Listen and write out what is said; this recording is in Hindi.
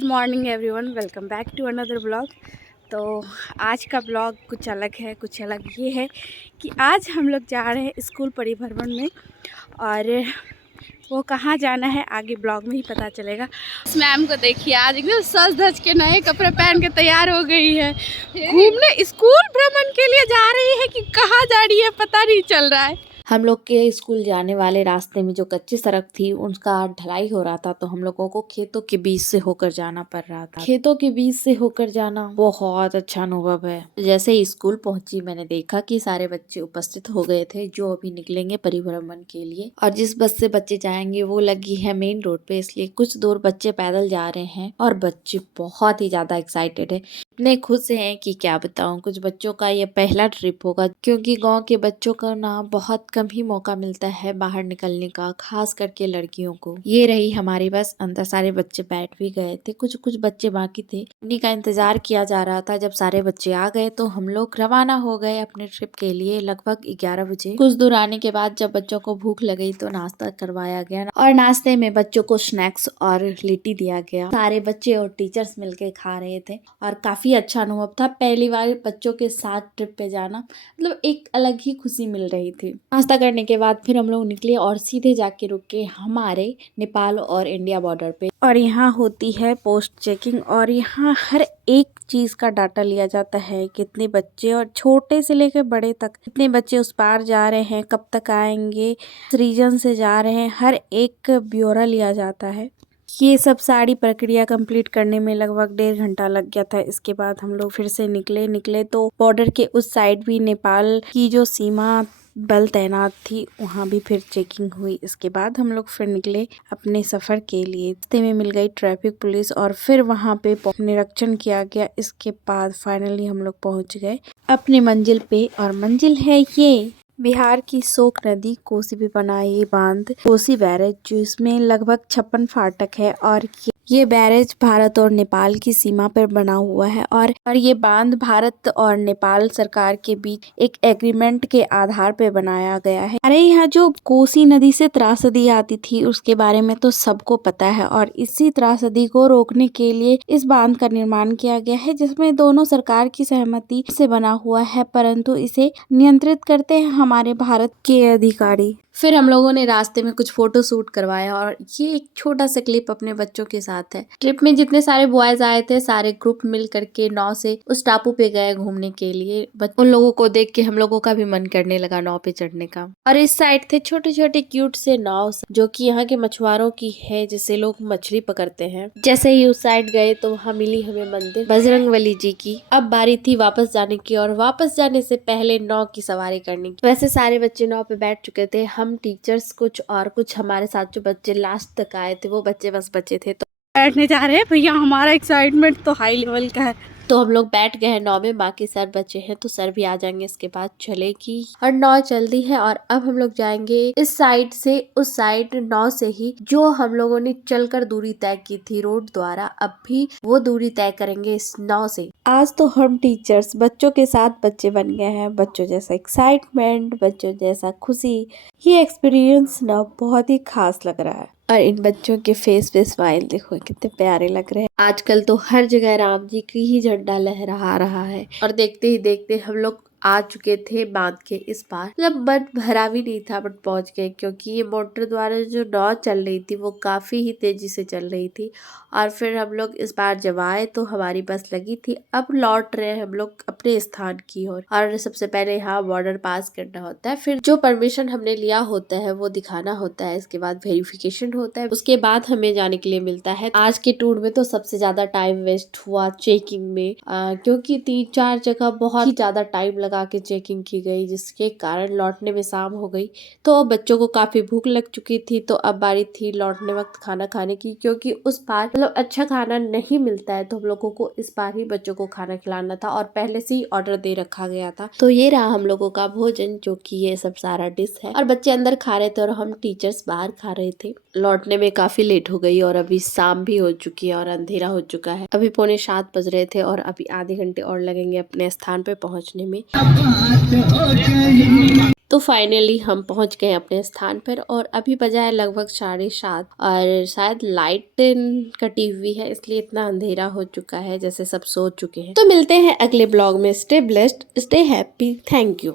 Good morning everyone, welcome back to another blog. तो आज का ब्लॉग कुछ अलग है। कुछ अलग ये है कि आज हम लोग जा रहे हैं स्कूल परिभ्रमण में, और वो कहाँ जाना है आगे ब्लॉग में ही पता चलेगा। इस मैम को देखिए, आज एकदम सज धज के नए कपड़े पहन के तैयार हो गई है, घूमने स्कूल भ्रमण के लिए जा रही है कि कहाँ जा रही है पता नहीं चल रहा है। हम लोग के स्कूल जाने वाले रास्ते में जो कच्ची सड़क थी उसका ढलाई हो रहा था, तो हम लोगों को खेतों के बीच से होकर जाना पड़ रहा था। खेतों के बीच से होकर जाना बहुत अच्छा अनुभव है। जैसे ही स्कूल पहुंची मैंने देखा कि सारे बच्चे उपस्थित हो गए थे जो अभी निकलेंगे परिभ्रमण के लिए, और जिस बस से बच्चे जाएंगे वो लगी है मेन रोड पे, इसलिए कुछ दूर बच्चे पैदल जा रहे हैं और बच्चे बहुत ही ज्यादा एक्साइटेड है। इतने खुश हैं कि क्या बताऊं। कुछ बच्चों का ये पहला ट्रिप होगा, क्योंकि गांव के बच्चों को ना बहुत कम ही मौका मिलता है बाहर निकलने का, खास करके लड़कियों को। ये रही हमारी बस, अंदर सारे बच्चे बैठ भी गए थे, कुछ कुछ बच्चे बाकी थे। उन्हीं का इंतजार किया जा रहा था। जब सारे बच्चे आ गए तो हम लोग रवाना हो गए अपने ट्रिप के लिए लगभग 11 बजे। कुछ दूर आने के बाद जब बच्चों को भूख लगी तो नाश्ता करवाया गया, और नाश्ते में बच्चों को स्नैक्स और लिट्टी दिया गया। सारे बच्चे और टीचर्स मिलके खा रहे थे और काफी अच्छा अनुभव था। पहली बार बच्चों के साथ ट्रिप पे जाना, मतलब एक अलग ही खुशी मिल रही थी। नाश्ता करने के बाद फिर हम लोग निकले और सीधे जाके रुके हमारे नेपाल और इंडिया बॉर्डर पे, और यहाँ होती है पोस्ट चेकिंग, और यहाँ हर एक चीज का डाटा लिया जाता है, कितने बच्चे, और छोटे से लेकर बड़े तक कितने बच्चे उस पार जा रहे हैं, कब तक आएंगे, रीजन से जा रहे हैं, हर एक ब्यौरा लिया जाता है। ये सब सारी प्रक्रिया कंप्लीट करने में लगभग 1.5 घंटा लग गया था। इसके बाद हम लोग फिर से निकले तो बॉर्डर के उस साइड भी नेपाल की जो सीमा बल तैनात थी वहाँ भी फिर चेकिंग हुई। इसके बाद हम लोग फिर निकले अपने सफर के लिए। रास्ते में मिल गई ट्रैफिक पुलिस और फिर वहाँ पे निरीक्षण किया गया। इसके बाद फाइनली हम लोग पहुँच गए अपनी मंजिल पे, और मंजिल है ये बिहार की शोक नदी कोसी पे बना ये बांध, कोसी बैरेज, जिसमें लगभग 56 फाटक है, और ये बैरेज भारत और नेपाल की सीमा पर बना हुआ है, और ये बांध भारत और नेपाल सरकार के बीच एक एग्रीमेंट के आधार पर बनाया गया है। अरे यहाँ जो कोसी नदी से त्रासदी आती थी उसके बारे में तो सबको पता है, और इसी त्रासदी को रोकने के लिए इस बांध का निर्माण किया गया है, जिसमें दोनों सरकार की सहमति से बना हुआ है, परंतु इसे नियंत्रित करते हैं हमारे भारत के अधिकारी। फिर हम लोगों ने रास्ते में कुछ फोटो शूट करवाया, और ये एक छोटा सा क्लिप अपने बच्चों के साथ है। ट्रिप में जितने सारे बॉयज आए थे सारे ग्रुप मिल करके नाव से उस टापू पे गए घूमने के लिए। उन लोगों को देख के हम लोगों का भी मन करने लगा नाव पे चढ़ने का। और इस साइड थे छोटे छोटे क्यूट से नाव जो कि यहाँ के मछुआरों की है, जिससे लोग मछली पकड़ते हैं। जैसे ही उस साइड गए तो वहाँ मिली हमें मंदिर बजरंगबली जी की। अब बारी थी वापस जाने की, और वापस जाने से पहले नाव की सवारी करने की। वैसे सारे बच्चे नाव पे बैठ चुके थे, हम टीचर्स कुछ और कुछ हमारे साथ जो बच्चे लास्ट तक आए थे वो बच्चे बस बचे थे। तो बैठने जा रहे हैं भैया, हमारा एक्साइटमेंट तो हाई लेवल का है। तो हम लोग बैठ गए हैं नाव में, बाकी सर बचे हैं तो सर भी आ जाएंगे इसके बाद चलेगी। और नाव चल दी है, और अब हम लोग जाएंगे इस साइड से उस साइड नाव से ही, जो हम लोगों ने चलकर दूरी तय की थी रोड द्वारा, अब भी वो दूरी तय करेंगे इस नाव से। आज तो हम टीचर्स बच्चों के साथ बच्चे बन गए हैं। बच्चों जैसा एक्साइटमेंट, बच्चों जैसा खुशी, ये एक्सपीरियंस ना बहुत ही खास लग रहा है। और इन बच्चों के फेस पे स्माइल देखो कितने प्यारे लग रहे हैं। आजकल तो हर जगह राम जी की ही झंडा लहरा रहा है, और देखते ही देखते हम लोग आ चुके थे बांध के इस पार। मतलब बट भरा भी नहीं था बट पहुंच गए, क्योंकि ये मोटर द्वारा जो नाव चल रही थी वो काफी ही तेजी से चल रही थी। और फिर हम लोग इस बार जब आए तो हमारी बस लगी थी। अब लौट रहे हैं हम लोग अपने स्थान की ओर, और सबसे पहले यहाँ बॉर्डर पास करना होता है, फिर जो परमिशन हमने लिया होता है वो दिखाना होता है, इसके बाद वेरिफिकेशन होता है, उसके बाद हमें जाने के लिए मिलता है। आज के टूर में तो सबसे ज्यादा टाइम वेस्ट हुआ चेकिंग में, क्योंकि 3-4 जगह बहुत ही ज्यादा टाइम लगा के चेकिंग की गई, जिसके कारण लौटने में शाम हो गई। तो बच्चों को काफी भूख लग चुकी थी, तो अब बारी थी लौटने वक्त खाना खाने की, क्योंकि उस पार मतलब अच्छा खाना नहीं मिलता है, तो हम लोगों को इस बार ही बच्चों को खाना खिलाना था, और पहले से ही ऑर्डर दे रखा गया था। तो ये रहा हम लोगों का भोजन, जो कि ये सब सारा डिश है, और बच्चे अंदर खा रहे थे और हम टीचर्स बाहर खा रहे थे। लौटने में काफी लेट हो गई, और अभी शाम भी हो चुकी है और अंधेरा हो चुका है। अभी 6:45 बज रहे थे, और अभी आधे घंटे और लगेंगे अपने स्थान पे पहुंचने में। तो फाइनली हम पहुंच गए अपने स्थान पर और अभी बजा है लगभग 7:30 और शायद लाइट कटी हुई है इसलिए इतना अंधेरा हो चुका है, जैसे सब सो चुके हैं। तो मिलते हैं अगले ब्लॉग में। Stay blessed, stay happy, thank you.